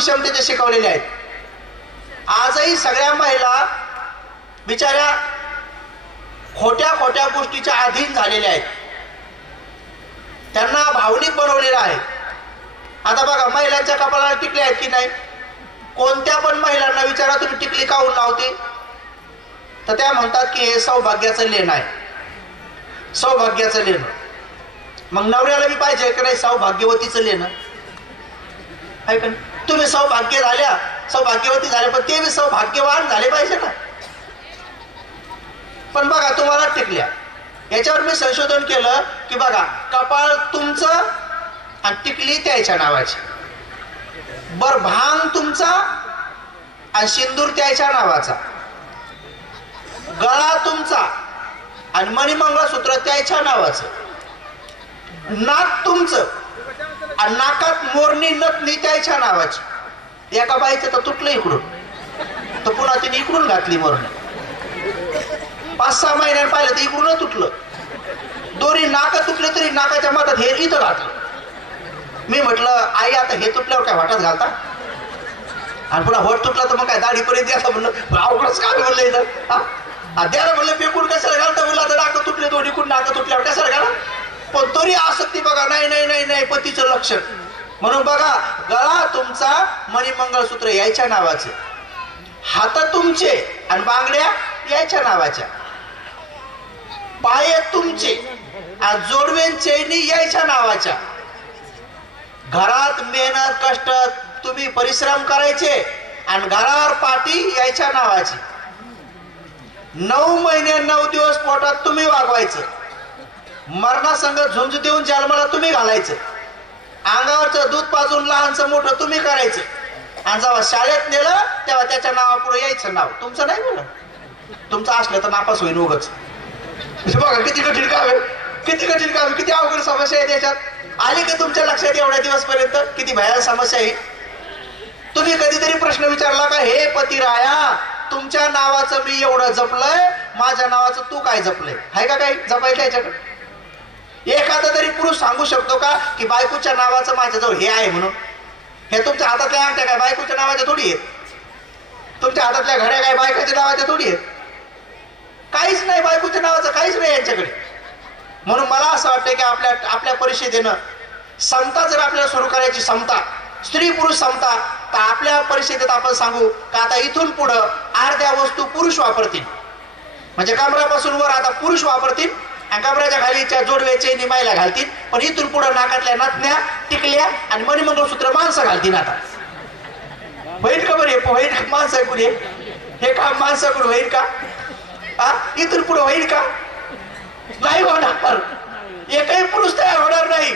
क्षमतेचे शिकवलेले आहेत. आजही सगळ्या महिला बिचाऱ्या खोट्या खोट्या गोष्टीच्या अधीन झालेल्या आहेत. त्यांना भावनिक बनवलेलं आहे. आता बघा, महिलांच्या कपाळाला टिकल्या आहेत की नाही? कोणत्या पण महिलांना विचारा तुम्ही टिकली काऊन लावते, तर त्या म्हणतात की हे सौभाग्याचं लेणं आहे, सौभाग्याचं लेणं. मग नवऱ्याला बी पाहिजे की नाही सौभाग्यवतीचं लेणं आहे का? तुम्ही सौभाग्य झाल्या, सौभाग्यवती झाल्या, पण ते बी सौभाग्यवान झाले पाहिजे ना. पण बघा, तुम्हाला टिकल्या. याच्यावर मी संशोधन केलं की बघा, कपाळ तुमचं आणि टिकली त्याच्या नावाची, बर भांग तुमचा आणि सिंदूर त्याच्या नावाचा, गळा तुमचा आणि मणिमंगळसूत्र त्याच्या नावाचं, नाक तुमचं आणि नाकात मोरणी नथनी त्याच्या नावाची. एका बाईचं तर तुटलं इकडून, तर पुन्हा तिने इकडून घातली मोरणी. 5-6 महिन्यांनी पाहिलं तर इकडून तुटलं. दोन्ही नाक तुटले तरी नाकाच्या मधात हे इथं घातलं. मी म्हटलं आई आता हे तुटल्यावर काय वाटत घालता, आणि पुन्हा होट तुटला तर मग काय दाढीपर्यंत घ्यायला. म्हणलं अवघडच काय म्हणलं इथं. द्यायला म्हणलं फेकून कशाला घालता, म्हणलं आता नाक तुटले दोन्ही कुठून नाक तुटल्यावर कशाला घाला. पण तरी आसक्ती बघा, नाही नाही नाही नाही पतीचं लक्षण. म्हणून बघा, गळा तुमचा, मणिमंगळसूत्र यायच्या नावाचे, हात तुमचे आणि बांगड्या यायच्या नावाच्या, पाय तुमचे आणि जोडवेन चैनी यायच्या नावाच्या. घरात मेहनत कष्ट तुम्ही परिश्रम करायचे आणि घरावर पाठी यायच्या नावाची. 9 महिने 9 दिवस पोटात तुम्ही वागवायचं, मरणासंग झुंज देऊन जन्माला तुम्ही घालायचं, अंगावरचं दूध पाजून लहानचं मोठं तुम्ही करायचं, आणि जेव्हा शाळेत नेलं तेव्हा त्याच्या नावापुढे यायचं नाव तुमचं नाही बोला. तुमचं असलं तर नापास होईल उगच. बघा किती कठीण काम आहे, किती कठीण काम, किती अवघड समस्या आहे त्याच्यात. आली का तुमच्या लक्षात एवढ्या दिवसपर्यंत किती भयानक समस्या आहे? तुम्ही कधीतरी प्रश्न विचारला का, हे पतिराया तुमच्या नावाचं मी एवढं जपलंय, माझ्या नावाचं तू काय जपलंय? आहे का काही जपायचं याच्याकडे? एखादा तरी पुरुष सांगू शकतो का की बायकोच्या नावाचं माझ्याजवळ हे आहे म्हणून? हे तुमच्या हातातल्या अंगठ्या काय बायकोच्या नावाच्या थोडी आहेत? तुमच्या हातातल्या घड्या काय बायकोच्या नावाच्या थोडी आहेत? काहीच नाही, बायकोच्या नावाचं काहीच नाही यांच्याकडे. म्हणून मला असं वाटतं की आपल्या परिषदेनं समता जर आपल्याला सुरू करायची, समता, स्त्री पुरुष समता, तर आपल्या परिषदेत आपण सांगू का आता इथून पुढं अर्ध्या वस्तू पुरुष वापरतील, म्हणजे कमरापासून वर आता पुरुष वापरतील आणि कमराच्या खालीच्या जोडवे चैनी महिला घालतील, पण इथून पुढं नाकातल्या नथण्या टिकल्या आणि मणिमंगळसूत्र माणसं घालतील. आता होईल का बरे? होईल का? माणसं पुढे हे काम माणसाकडून होईल का? इथून पुढे होईल का? नाही होणार. एकही पुरुष तयार होणार नाही.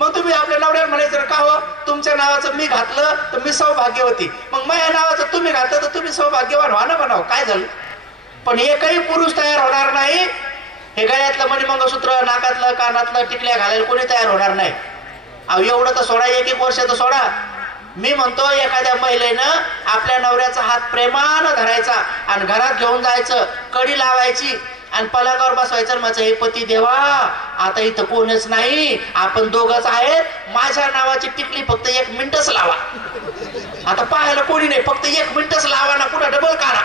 मग तुम्ही आपल्या नवऱ्याला म्हणायचं का, हो तुमच्या नावाचं मी घातलं तर मी सौभाग्यवती, मग माझ्या नावाचं तुम्ही घातलं तर तुम्ही सौभाग्यवान व्हा ना, म्हणावं काय झालं. पण एकही पुरुष तयार होणार नाही. हे गळ्यातलं मणिमंगळसूत्र, नाकातलं कानातलं टिकल्या घालायला कोणी तयार होणार नाही. अहो एवढं तर सोडा, 1-1 वर्ष तर सोडा. मी म्हणतो एखाद्या महिलेनं आपल्या नवऱ्याचा हात प्रेमानं धरायचा आणि घरात घेऊन जायचं, कडी लावायची आणि पलंगावर बसवायचं, माझं हे पती देवा आता इथं कोणच नाही, आपण दोघंच आहेत, माझ्या नावाची टिकली फक्त 1 मिनिटच लावा. आता पाहायला कोणी नाही, फक्त 1 मिनिटच लावा ना, पुन्हा डबल काढा.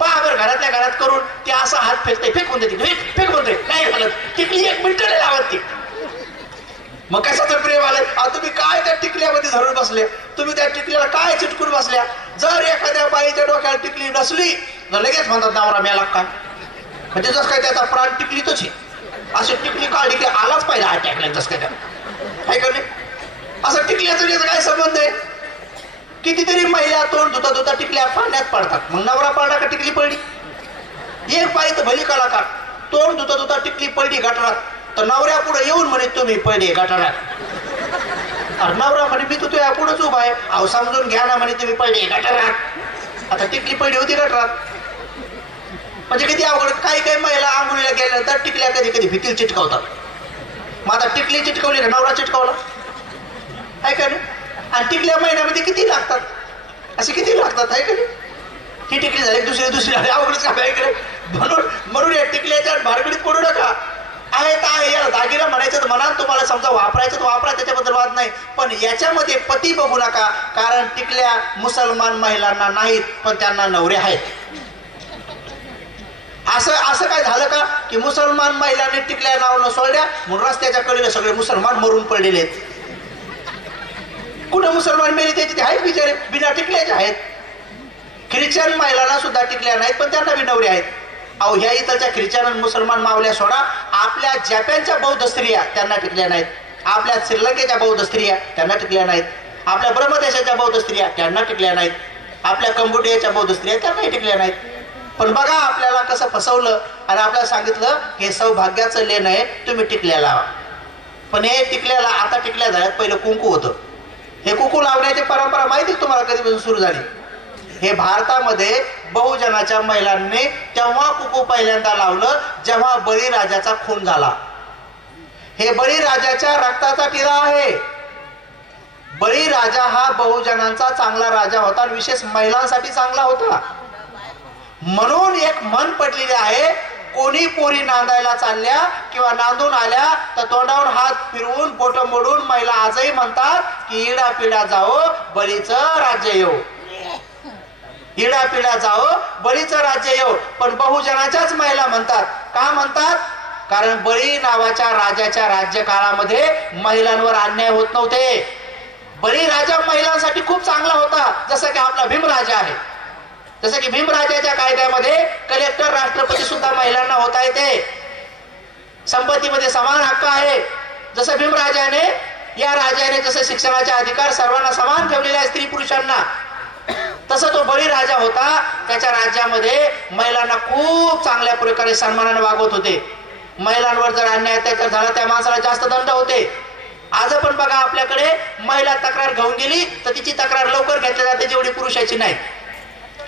पहा बरं, घरातल्या घरात करून ते असा हात फेकते, फेकून देते, फेक म्हणते, नाही घालत टिकली 1 मिनिट नाही लावत ती. मग कशाचं प्रेम आलंय? आता तुम्ही काय त्या टिकल्यामध्ये धरून बसले, तुम्ही त्या टिकल्याला काय चिटकून बसल्या? जर एखाद्या बाईच्या डोक्याला टिकली नसली तर लगेच म्हणतात नवरा मेला काय, म्हणजे जसं काय त्याचा प्राण टिकलीतच आहे. अशी टिकली काढली की आलाच पाहिजे अटॅकला, जसं काय काय करणे असं टिकल्याचं काय संबंध आहे? कितीतरी महिला तोंड धुता धुता टिकल्या पाण्यात पडतात, मग नवरा पडला का टिकली पडली? एक बाई तर भली कलाकार, तोंड धुता धुता टिकली पडली गटारात, तर नवऱ्या पुढे येऊन म्हणे तुम्ही पडले गटारात. अरे नवरा म्हणे मी तुझ्या पुढेच उभा आहे, अहो समजून घ्या ना म्हणे तुम्ही पडले गटारात. आता टिकली पडली होती गटारात, म्हणजे किती अवघड. काही काही महिला आंघोळीला गेल्यानंतर टिकल्या कधी कधी भितील चिटकावतात. मग आता टिकली चिटकवली का नवरा चिटकावला आहे का नाही? आणि टिकल्या महिन्यामध्ये किती लागतात, असे किती लागतात आहे का नाही? ही टिकली झाली दुसरी अवघडच का आहे. म्हणून या टिकल्याच्या भानगडीत पडू नका. आहे तर आहे, याला दागिनं म्हणायचं तर म्हणा, तुम्हाला समजा वापरायचं तर वापरा, त्याच्याबद्दल वाद नाही. पण याच्यामध्ये पती बघू नका, कारण टिकल्या मुसलमान महिलांना नाहीत पण त्यांना नवरे आहेत. असं काय झालं का की मुसलमान महिलांनी टिकल्या नावानं सोडल्या म्हणून रस्त्याच्या कडेला सगळे मुसलमान मरून पडलेले आहेत. कुठं मुसलमान मेले त्याचे ते आहेत बिचारे, बिना टिकल्याचे आहेत. ख्रिश्चन महिलांना सुद्धा टिकल्या नाहीत पण त्यांना बी नवरे आहेत. अहो ह्या इथलच्या ख्रिश्चन आणि मुसलमान मावल्या सोडा, आपल्या जपानच्या बौद्ध स्त्रिया त्यांना टिकल्या नाहीत, आपल्या श्रीलंकेच्या बौद्ध स्त्रिया त्यांना टिकल्या नाहीत, आपल्या ब्रह्मदेशाच्या बौद्ध स्त्रिया त्यांना टिकल्या नाहीत, आपल्या कंबोडियाच्या बौद्ध स्त्रिया त्यांनाही टिकल्या नाहीत. पण बघा आपल्याला कसं फसवलं आणि आपल्याला सांगितलं हे सौभाग्याचं लेण आहे, तुम्ही टिकल्या लावा. पण हे टिकल्याला आता टिकल्या झाल्यात, पहिलं कुंकू होतं. हे कुंकू लावण्याची परंपरा माहिती तुम्हाला कधीपासून सुरू झाली? हे भारतामध्ये बहुजनाच्या महिलांनी तेव्हा कुंकू पहिल्यांदा लावलं जेव्हा बळीराजाचा खून झाला. हे बळीराजाच्या रक्ताचा टिळा आहे. बळीराजा हा बहुजनांचा चांगला राजा होता, विशेष महिलांसाठी चांगला होता. म्हणून एक म्हण पडलेली आहे, कोणी पोरी नांदायला चालल्या किंवा नांदून आल्या तर तोंडावर हात फिरवून बोट मोडून महिला आजही म्हणतात की इडा पिढा जाओ बळीचं राज्य येऊ, इडा पिढा जाओ बळीचं राज्य येऊ. पण बहुजनाच्याच महिला म्हणतात. का म्हणतात? कारण बळी नावाच्या राजाच्या राज्यकाळामध्ये महिलांवर अन्याय होत नव्हते. बळी राजा महिलांसाठी खूप चांगला होता, जसं की आपला भीमराजा आहे. जसं की भीमराजाच्या कायद्यामध्ये कलेक्टर राष्ट्रपती सुद्धा महिलांना होता येते, संपत्तीमध्ये समान हक्क आहे. जसं भीमराजाने या राजाने जसं शिक्षणाचे अधिकार सर्वांना समान ठेवलेले आहे स्त्री पुरुषांना, तसं तो बळीराजा होता. त्याच्या राज्यामध्ये महिलांना खूप चांगल्या प्रकारे सन्मानाने वागवत होते. महिलांवर जर अन्याय अत्याचार झाला त्या माणसाला जास्त दंड होते. आज पण बघा आपल्याकडे महिला तक्रार घेऊन गेली तर तिची तक्रार लवकर घेतली जाते जेवढी पुरुषाची नाही.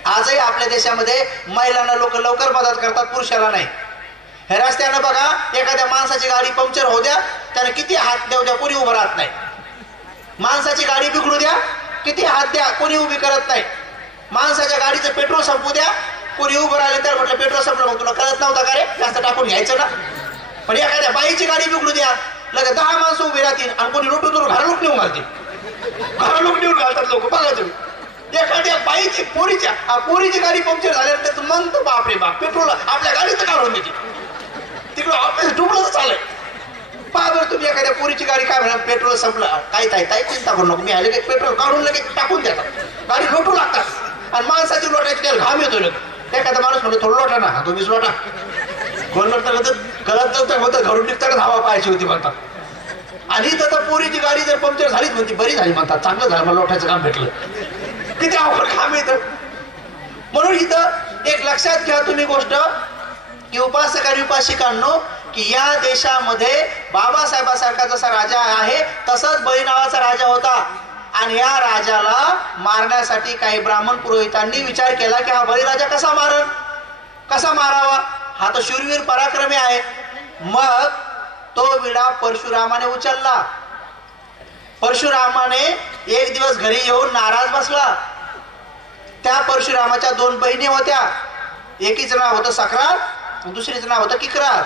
आजही आपल्या देशामध्ये महिलांना लोक लवकर मदत करतात, पुरुषाला नाही. हे रस्त्यानं बघा एखाद्या माणसाची गाडी पंक्चर होऊ द्या, त्याने किती हात देऊ द्या कोणी उभं राहत नाही. माणसाची गाडी बिघडू द्या, किती हात द्या कोणी उभी करत नाही. माणसाच्या गाडीचं पेट्रोल संपू द्या, कोणी उभं राहिले तर म्हटलं पेट्रोल संपलं, मग तुला कळत नव्हता का रे जास्त टाकून घ्यायचं ना. पण एखाद्या बाईची गाडी बिघडू द्या, लगेच 10 माणसं उभी राहतील आणि कोणी लुटून धरून घरा लुट नेऊन घालतील, घरा लुट नेऊन घालतात लोक. बघा तुम्ही एखाद्या बाईची पोरीची गाडी पंक्चर झाल्यानंतर म्हणतो बापरे बाप पेट्रोल आपल्या गाडीचं काढून देते, तिकडं ऑफिस डुबलं चालय. पहा बरं तुम्ही एखाद्या पोरीची गाडी काय म्हणा पेट्रोल संपलं, काय चिंता करू नको, मी आले की पेट्रोल काढून लगेच टाकून देतात, गाडी लोटू लागतात आणि माणसाची लोटायची त्याला घाम येतो. एखादा माणूस म्हणतो थोडं लोटा ना, तुम्हीच लोटा. कोण लोटता गलत होतं घरून निघताना धावा पाहायची होती म्हणतात. आणि तर पोरीची गाडी जर पंक्चर झालीच म्हणती बरी झाली म्हणतात, चांगलं झालं मला लोटायचं काम भेटलं. किती अवघड काम येतं. म्हणून इथं एक लक्षात घ्या तुम्ही गोष्ट की उपासक आणि उपासिकांनो की या देशामध्ये बाबासाहेबासारखा जसा राजा आहे तसाच बळी नावाचा राजा होता. आणि या राजाला मारण्यासाठी काही ब्राह्मण पुरोहितांनी विचार केला की हा बळीराजा कसा मारावा, हा तर शूरवीर पराक्रमी आहे. मग तो विडा परशुरामाने उचलला. परशुरामाने एक दिवस घरी येऊन नाराज बसला. त्या परशुरामाच्या 2 बहिणी होत्या, एकीचं नाव होतं सक्रात, दुसरीचं नाव होतं किक्रात.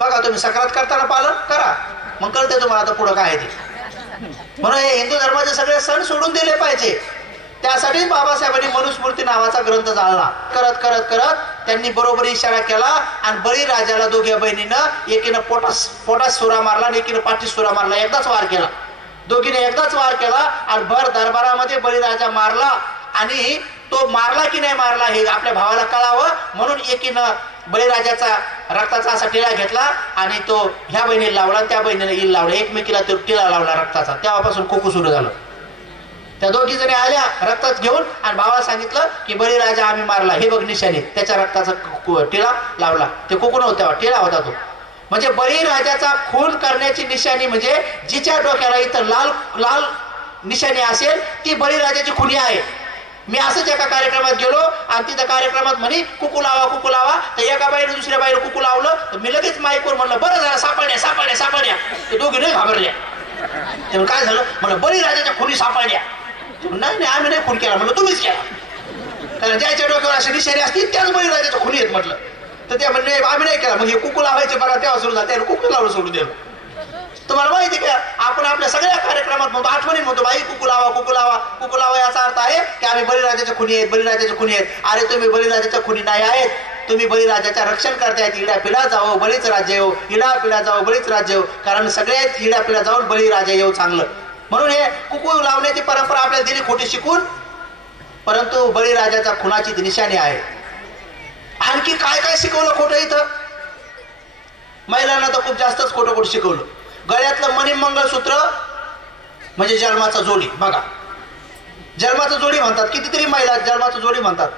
बघा तुम्ही सक्रात करताना पालन करा, मग कळते तुम्हाला आता पुढं काय ते. म्हणून हे हिंदू धर्माचे सगळे सण सोडून दिले पाहिजे. त्यासाठीच बाबासाहेबांनी मनुस्मृती नावाचा ग्रंथ जाळला. करत करत करत त्यांनी बरोबर इशारा केला आणि बळीराजाला दोघ्या बहिणीनं एकीनं पोटास सुरा मारला आणि एकीनं पाठीस सुरा मारला. एकदाच वार केला, दोघीने एकदाच वार केला आणि भर दरबारामध्ये बळीराजा मारला. आणि तो मारला की नाही मारला हे आपल्या भावाला कळावं म्हणून एकीनं बळीराजाचा रक्ताचा असा टिळा घेतला आणि तो ह्या बहिणीला लावला, त्या बहिणीला इल लावला, एकमेकीला तो टिळा लावला रक्ताचा. तेव्हापासून कुकू सुरू झालं. त्या दोघी जणी आल्या रक्तात घेऊन आणि भावाला सांगितलं की बळीराजा आम्ही मारला, हे बघ निशाणी, त्याच्या रक्ताचा टिळा लावला. ते कुकू नव्हता, टिळा होता तो. म्हणजे बळीराजाचा खून करण्याची निशाणी म्हणजे जिच्या डोक्याला इथं लाल लाल निशाणी असेल ती बळीराजाची खुनी आहे. मी असंच एका कार्यक्रमात गेलो आणि तिथं कार्यक्रमात म्हणे कुकू लावा, तर एका बाईने दुसऱ्या बाईला कुकू लावलं, तर मी लगेच माईकवर म्हणलं बरं झालं सापडल्या. ते दोघी नाही घाबरल्या. तेव्हा काय झालं म्हणलं बळीराजाच्या खुनी सापडल्या. नाही आम्ही नाही खून केला, म्हणलं तुम्हीच केला, कारण ज्याच्या डोक्यावर अशी निशाणी असतील त्याच बळीराजाच्या खुनी आहेत म्हटलं. तर ते म्हणजे आम्ही नाही केला. मग हे कुकू लावायचे बघा तेव्हा सुरू झालं, त्याला कुकू लावून सोडून दिलं. तुम्हाला माहिती का आपण आपल्या सगळ्या कार्यक्रमात म्हणतो, आठवणी म्हणतो, बाई कुकू लावा कुकू लावा कुकू लावा. याचा अर्थ आहे की आम्ही बळीराजाच्या खुनी आहेत, बळीराजाच्या खुनी आहेत. अरे तुम्ही बळीराजाच्या खुनी नाही आहेत, तुम्ही बळीराजाच्या रक्षण करतायत. इडा पिढा जावं बळीच राज्य येऊ, इडा पिढा जावं बळीच राज्य येऊ. कारण सगळ्यात इडा पिढा जाऊन बळीराजा येऊ चांगलं. म्हणून हे कुकू लावण्याची परंपरा आपल्याला दिली खोटी शिकून, परंतु बळीराजाच्या खुनाची ती निशाणी आहे. आणखी काय काय शिकवलं खोटं इथं? महिलांना तर खूप जास्तच खोटं खोटं शिकवलं. गळ्यातलं मणिमंगळसूत्र म्हणजे जन्माचा जोडी. बघा जन्माचा जोडी म्हणतात, कितीतरी महिला जन्माचा जोडी म्हणतात.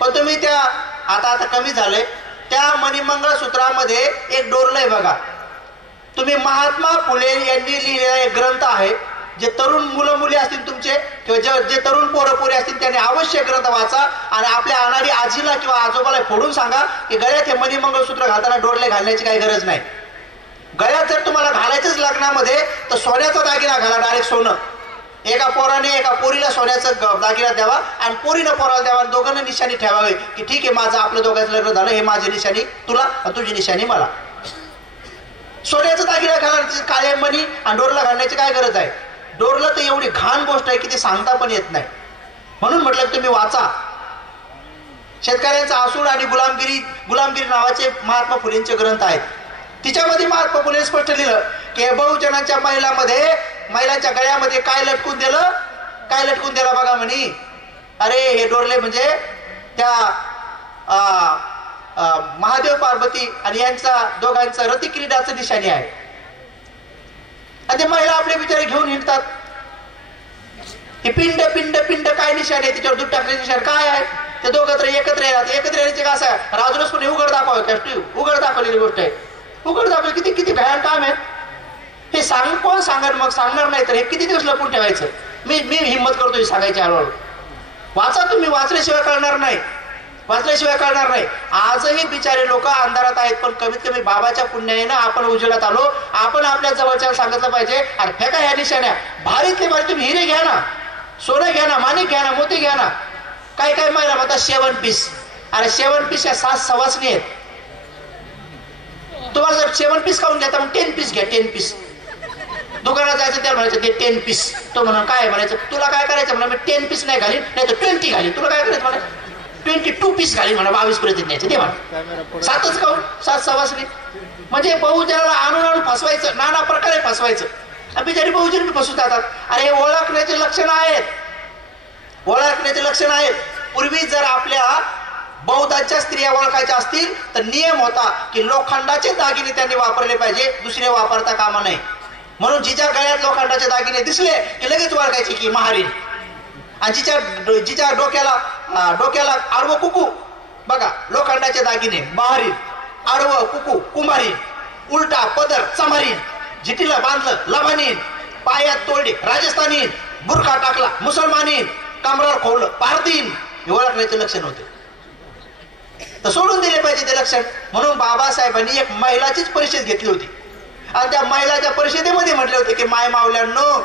पण तुम्ही त्या आता कमी झालंय, त्या मणिमंगळसूत्रामध्ये एक डोरलंय बघा. तुम्ही महात्मा फुले यांनी लिहिलेला एक ग्रंथ आहे. जे तरुण मुलं मुली असतील तुमचे किंवा जे तरुण पोरं पोरी असतील त्यांनी अवश्य ग्रंथ वाचा आणि आपल्या अनाडी आजीला किंवा आजोबाला फोडून सांगा की गळ्यात हे मणिमंगळसूत्र घालताना डोरले घालण्याची काही गरज नाही. गळ्यात जर तुम्हाला घालायचंच लग्नामध्ये तर सोन्याचा दागिना घाला, डायरेक्ट सोनं. एका पोराने एका पोरीला सोन्याचं दागिना द्यावा आणि पोरीनं पोराला द्यावा. दोघांना निशाणी ठेवावी की ठीक आहे माझं आपलं दोघांचं लग्न झालं, हे माझी निशाणी तुला आणि तुझी निशाणी मला. सोन्याचं दागिना घालायची काळे मणी आणि डोरला घालण्याची काय गरज आहे? डोरलं तर एवढी घाण गोष्ट आहे की ती सांगता पण येत नाही. म्हणून म्हटलं तुम्ही वाचा. शेतकऱ्यांचा आसूड आणि गुलामगिरी नावाचे महात्मा फुलेंचे ग्रंथ आहेत. तिच्यामध्ये महात्मा फुले स्पष्ट लिहिलं की बहुजनांच्या महिलांच्या गळ्यामध्ये काय लटकून दिलं बघा म्हणी. अरे हे डोरले म्हणजे त्या महादेव पार्वती आणि यांचा दोघांचं रतिक्रीडाचं निशाणी आहे. आणि ते महिला आपले बिचारे घेऊन हिंडतात. हे पिंड पिंड पिंड काय निशाणी आहे? त्याच्यावर दूध टाकण्याची निशाणी काय आहे? ते दोघं एकत्र येण्याचे का असं राजूनच कोणी उघड दाखवावं का? उघड दाखवलेली गोष्ट आहे. उघड दाखवली किती भयान काम आहे हे. कोण सांगणार? मग सांगणार नाही तर हे किती दिवस लपून ठेवायचं? मी हिंमत करतोय सांगायची हळूहळू. वाचा तुम्ही, वाचल्याशिवाय कळणार नाही. आजही बिचारे लोक अंधारात आहेत, पण कमीत कमी बाबाच्या पुण्याने आपण उजेडात आलो. आपण आपल्या जवळच्या सांगितलं पाहिजे अरे फेका ह्या निशाण्या भारीतले भारी. तुम्ही हिरे घ्या ना, सोनं घ्या ना, माणिक घ्या ना, मोती घ्या ना. काय काय महिला म्हणतात 7 पीस. अरे 7 पीस या 7 सवासणी आहेत. तुम्हाला जर 7 पीस खाऊन घ्या तर मग 10 पीस घ्या. 10 पीस दुकानात जायचं त्याला म्हणायचं ते 10 पीस. तो म्हणून काय म्हणायचं तुला काय करायचं म्हणा? मी 10 पीस नाही घालीन, नाही तर 20 घालीन. तुला काय करायचं म्हणा? 22 पीस घालीन म्हणा. 22 प्रतिज्ञाचे ते म्हणा. 7च खाऊन 7 सवासणी. म्हणजे बहुजनाला आणून फसवायचं, नाना प्रकारे फसवायचं. बिचारी बहुजन फसून जातात. अरे हे ओळखण्याचे लक्षण आहेत. पूर्वी जर आपल्या बौद्धांच्या स्त्रिया ओळखायच्या असतील तर नियम होता की लोखंडाचे दागिने त्यांनी वापरले पाहिजे, दुसरे वापरता कामा नये. म्हणून जिच्या गळ्यात लोखंडाचे दागिने दिसले की लगेच ओळखायचे की महारीण. आणि जिच्या डोक्याला आडवं कुकू बघा, लोखंडाचे दागिने महारीण, आडवं कुकू कुमारीण, उलटा पदर चमारीण, जिटीला बांधलं लबानीन, पायात तोडले राजस्थानीन, बुरखा टाकला मुसलमानीन, कमरावर खोवलं पारदीन. हे ओळखण्याचे लक्षण होते. तर सोडून दिले पाहिजे ते लक्षण. म्हणून बाबासाहेबांनी एक महिलाचीच परिषद घेतली होती आणि त्या महिलाच्या परिषदेमध्ये म्हटले होते की माय मावल्यांनो,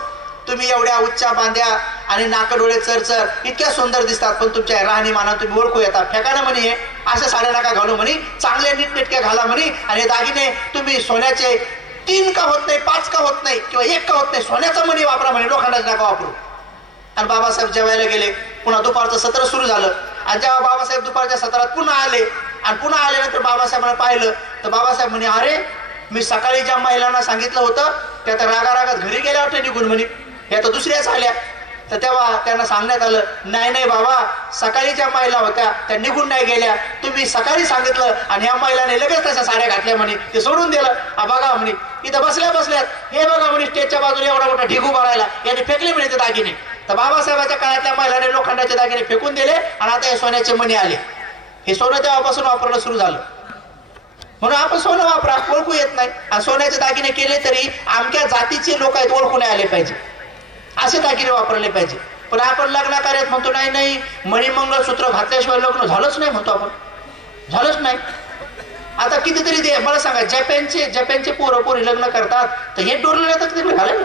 तुम्ही एवढ्या उच्चा बांध्या आणि नाकडोळे चरचर इतक्या सुंदर दिसतात, पण तुमच्या राहणीमानात तुम्ही ओळखू येतात. फेकाना म्हणे हे असं साड्या नका घालू म्हणे, चांगले नीटनेटके घाला म्हणे. आणि दागिने तुम्ही सोन्याचे 3 का होत नाही, 5 का होत नाही किंवा 1 का होत नाही, सोन्याचा मणी वापरा म्हणे, लोखंडाचा नका वापरू. आणि बाबासाहेब जेवायला गेले. पुन्हा दुपारचं सत्र सुरू झालं. आणि जेव्हा बाबासाहेब दुपारच्या सत्रात पुन्हा आले आणि पुन्हा आल्यानंतर बाबासाहेबांना पाहिलं तर बाबासाहेब म्हणे अरे मी सकाळी ज्या महिलांना सांगितलं होतं त्या तर रागारागात घरी गेल्या होत्या निघून म्हणे, ह्या तर दुसऱ्याच आल्या. तर तेव्हा त्यांना सांगण्यात आलं नाही बाबा, सकाळी ज्या महिला होत्या त्या निघून नाही गेल्या, तुम्ही सकाळी सांगितलं आणि ह्या महिलाने लगेच तशा साड्या घातल्या म्हणे, ते सोडून दिलं. बघा म्हणे इथं बसल्यात हे बघा म्हणे स्टेजच्या बाजूला एवढा मोठा ढिगू भरायला याने फेकले म्हणे ते दागिने. तर बाबासाहेबांच्या काळातल्या महिलाने लोखंडाचे दागिने फेकून दिले आणि आता हे सोन्याचे मणी आले. हे सोनं तेव्हापासून वापरणं सुरू झालं. म्हणून आपण सोनं वापरा, ओळखू येत नाही. आणि सोन्याचे दागिने केले तरी आमच्या जातीचे लोक आहेत ओळखू नाही आले पाहिजे, असे दागिने वापरले पाहिजे. पण आपण लग्न कार्यात म्हणतो नाही मणिमंगळसूत्र घातल्याशिवाय लग्न झालंच नाही म्हणतो आपण, झालंच नाही. आता कितीतरी दे मला सांगा, जपानचे पोरं पोरी लग्न करतात तर हे डोरले जातात तिकडे घालायला.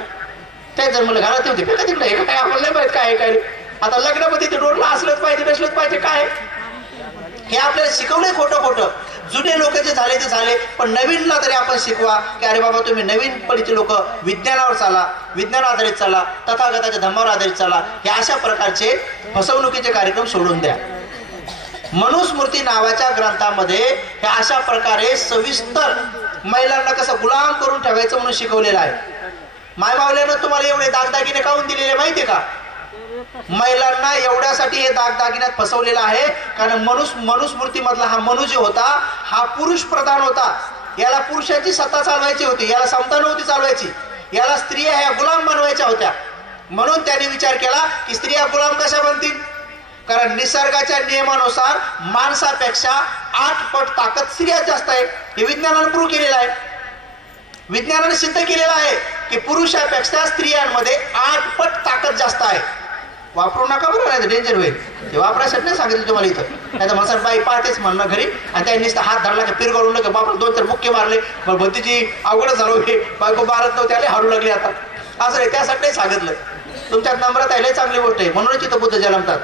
त्या जर मला घालत होते फेका तिकडे, हे काय आपण नाही माहित काय. आता लग्नामध्ये ते डोरला असलंच पाहिजे, नसलंच पाहिजे काय हे आपल्याला शिकवलंय खोटं. जुने लोक जे झाले ते झाले, पण नवीनला तरी आपण शिकवा की अरे बाबा तुम्ही नवीन पिढीचे लोक विज्ञानावर चाला, विज्ञान आधारित चाला, तथागताच्या धर्मावर आधारित चाला. हे अशा प्रकारचे फसवणुकीचे कार्यक्रम सोडून द्या. मनुस्मृती नावाच्या ग्रंथामध्ये हे अशा प्रकारे सविस्तर महिलांना कसं गुलाम करून ठेवायचं म्हणून शिकवलेलं आहे. मायमावल्यानं तुम्हाला एवढे दागदागिने काढून दिलेले माहितीये का? महिलांना एवढ्यासाठी हे दागदागिन्यात फसवलेलं आहे कारण मनुस्मृती मधला हा मनु जे होता हा पुरुष प्रधान होता. याला पुरुषाची सत्ता चालवायची होती, याला समता नव्हती चालवायची, याला स्त्रिया ह्या गुलाम बनवायच्या होत्या. म्हणून त्यांनी विचार केला की स्त्रिया गुलाम कशा बनतील, कारण निसर्गाच्या नियमानुसार माणसापेक्षा 8 पट ताकद स्त्रिया जास्त आहे. हे विज्ञानाने प्रूव्ह केलेलं आहे. विज्ञानाने सिद्ध केलेलं आहे की पुरुषापेक्षा स्त्रियांमध्ये 8 पट ताकद जास्त आहे. वापरू नका बरं, नाही डेंजर होईल. ते वापरायसाठी नाही सांगितलं तुम्हाला इथं, नाही तर म्हणसाल बाई पाहतेच म्हणणं घरी आणि त्यांनी हात धरला की फिर करून नका बापा 2-4 मुक्के मारले, मग भतीची अवघड झालो हे बायको मारत नव्हते आले हारू लागले. आता असं नाही, त्यासाठी नाही सांगितलं. तुमच्यात नम्रता आहे, चांगली गोष्ट आहे, म्हणूनच इथं बुद्ध जन्मतात.